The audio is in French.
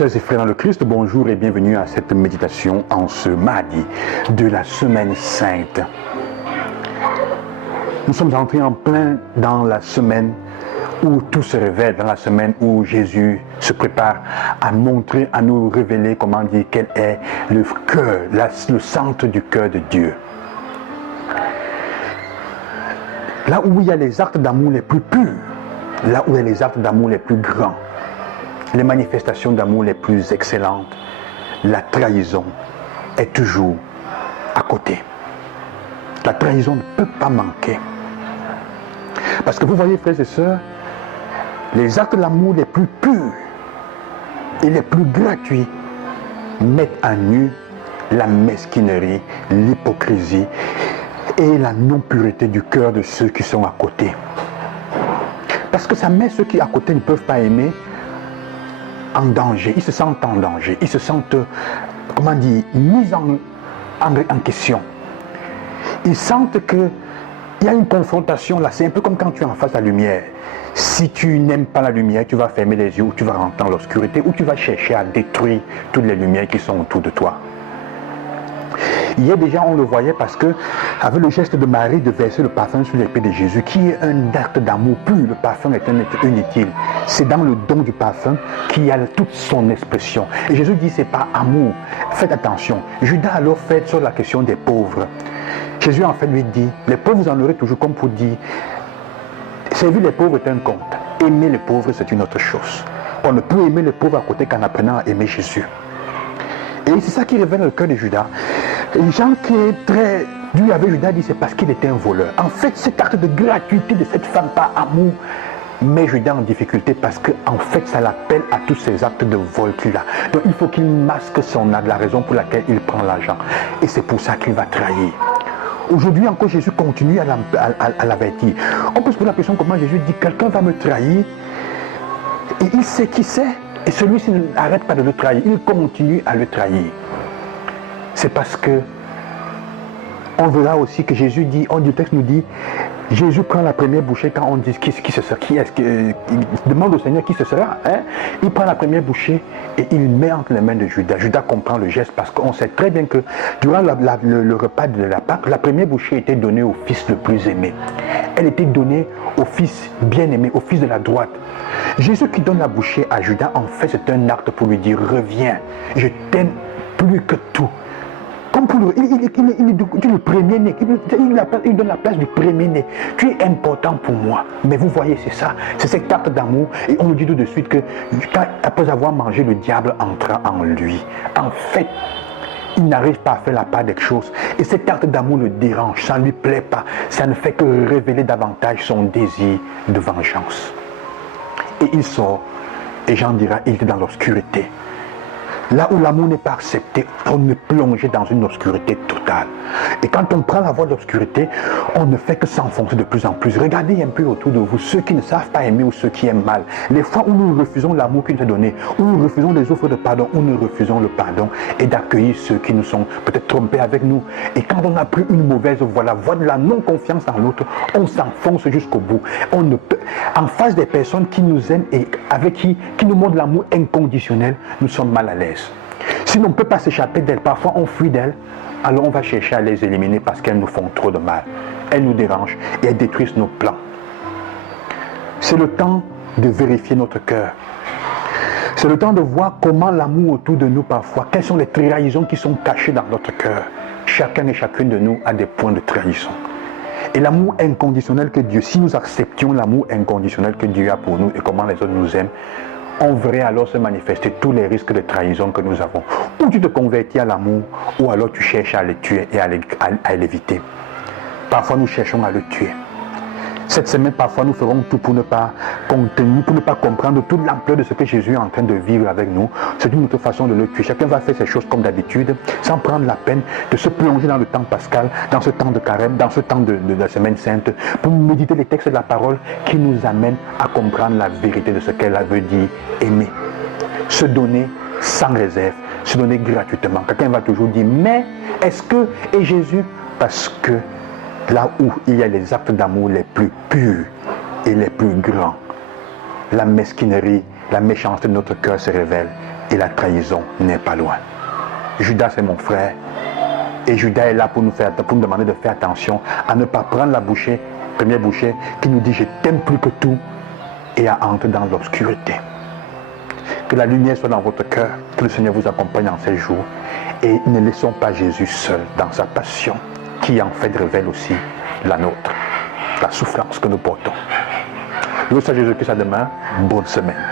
Sœurs et frères dans le Christ, bonjour et bienvenue à cette méditation en ce mardi de la semaine sainte. Nous sommes entrés en plein dans la semaine où tout se révèle, dans la semaine où Jésus se prépare à montrer, à nous révéler, comment dire, quel est le cœur, le centre du cœur de Dieu. Là où il y a les actes d'amour les plus purs, là où il y a les actes d'amour les plus grands, les manifestations d'amour les plus excellentes, la trahison est toujours à côté. La trahison ne peut pas manquer. Parce que vous voyez, frères et sœurs, les actes d'amour les plus purs et les plus gratuits mettent à nu la mesquinerie, l'hypocrisie et la non-pureté du cœur de ceux qui sont à côté. Parce que ça met ceux qui à côté ne peuvent pas aimer en danger, ils se sentent en danger, ils se sentent, comment dire, mis en question. Ils sentent qu'il y a une confrontation là, c'est un peu comme quand tu es en face de la lumière. Si tu n'aimes pas la lumière, tu vas fermer les yeux ou tu vas rentrer dans l'obscurité ou tu vas chercher à détruire toutes les lumières qui sont autour de toi. Hier déjà on le voyait parce que avec le geste de Marie de verser le parfum sur l'épée de Jésus, qui est un acte d'amour pur, le parfum est inutile. C'est dans le don du parfum qu'il y a toute son expression. Et Jésus dit c'est par amour. Faites attention. Judas alors fait sur la question des pauvres. Jésus en fait lui dit, les pauvres vous en aurez toujours, comme pour dire, servir les pauvres est un compte. Aimer les pauvres c'est une autre chose. On ne peut aimer les pauvres à côté qu'en apprenant à aimer Jésus. Et c'est ça qui révèle le cœur de Judas. Et Jean qui est très dur avec Judas dit c'est parce qu'il était un voleur. En fait, cet acte de gratuité de cette femme par amour met Judas en difficulté parce que en fait ça l'appelle à tous ces actes de vol qu'il a. Donc il faut qu'il masque son acte, la raison pour laquelle il prend l'argent. Et c'est pour ça qu'il va trahir. Aujourd'hui encore Jésus continue à l'avertir. On peut se poser la question comment Jésus dit quelqu'un va me trahir et il sait qui c'est. Et celui-ci n'arrête pas de le trahir, il continue à le trahir. C'est parce que on verra aussi que Jésus dit, le texte nous dit, Jésus prend la première bouchée quand on dit qui est-ce il demande au Seigneur qui ce sera. Hein? Il prend la première bouchée et il met entre les mains de Judas. Judas comprend le geste parce qu'on sait très bien que durant le repas de la Pâque, la première bouchée était donnée au fils le plus aimé. Elle était donnée au fils bien-aimé, au fils de la droite. Jésus qui donne la bouchée à Judas, en fait c'est un acte pour lui dire reviens, je t'aime plus que tout. Comme pour lui, il est le premier-né, il donne la place du premier-né. Tu es important pour moi. Mais vous voyez, c'est ça, c'est cet acte d'amour. Et on nous dit tout de suite que après avoir mangé, le diable entra en lui. En fait, il n'arrive pas à faire la part des choses. Et cet acte d'amour le dérange, ça ne lui plaît pas. Ça ne fait que révéler davantage son désir de vengeance. Et il sort, et Jean dira, il était dans l'obscurité. Là où l'amour n'est pas accepté, on est plongé dans une obscurité totale. Et quand on prend la voie de l'obscurité, on ne fait que s'enfoncer de plus en plus. Regardez un peu autour de vous, ceux qui ne savent pas aimer ou ceux qui aiment mal. Les fois où nous refusons l'amour qui nous est donné, où nous refusons les offres de pardon, où nous refusons le pardon et d'accueillir ceux qui nous sont peut-être trompés avec nous. Et quand on a pris une mauvaise voie, la voie de la non-confiance en l'autre, on s'enfonce jusqu'au bout. On ne peut, en face des personnes qui nous aiment et avec qui nous montrent l'amour inconditionnel, nous sommes mal à l'aise. Si on ne peut pas s'échapper d'elles, parfois on fuit d'elles, alors on va chercher à les éliminer parce qu'elles nous font trop de mal. Elles nous dérangent et elles détruisent nos plans. C'est le temps de vérifier notre cœur. C'est le temps de voir comment l'amour autour de nous parfois, quelles sont les trahisons qui sont cachées dans notre cœur. Chacun et chacune de nous a des points de trahison. Et l'amour inconditionnel que Dieu, si nous acceptions l'amour inconditionnel que Dieu a pour nous et comment les autres nous aiment, on verrait alors se manifester tous les risques de trahison que nous avons. Ou tu te convertis à l'amour, ou alors tu cherches à les tuer et à l'éviter. Parfois nous cherchons à le tuer. Cette semaine, parfois nous ferons tout pour ne pas contenir, pour ne pas comprendre toute l'ampleur de ce que Jésus est en train de vivre avec nous. C'est une autre façon de le tuer. Chacun va faire ses choses comme d'habitude, sans prendre la peine de se plonger dans le temps pascal, dans ce temps de carême, dans ce temps de la semaine sainte, pour méditer les textes de la parole qui nous amènent à comprendre la vérité de ce qu'elle veut dire aimer. Se donner sans réserve, se donner gratuitement. Quelqu'un va toujours dire, mais est-ce que, et Jésus, parce que là où il y a les actes d'amour les plus purs et les plus grands, la mesquinerie, la méchanceté de notre cœur se révèle et la trahison n'est pas loin. Judas est mon frère. Et Judas est là pour nous demander de faire attention à ne pas prendre la bouchée, première bouchée, qui nous dit je t'aime plus que tout et à entrer dans l'obscurité. Que la lumière soit dans votre cœur, que le Seigneur vous accompagne en ces jours et ne laissons pas Jésus seul dans sa passion qui en fait révèle aussi la nôtre, la souffrance que nous portons. Gloire à Jésus-Christ, à demain, bonne semaine.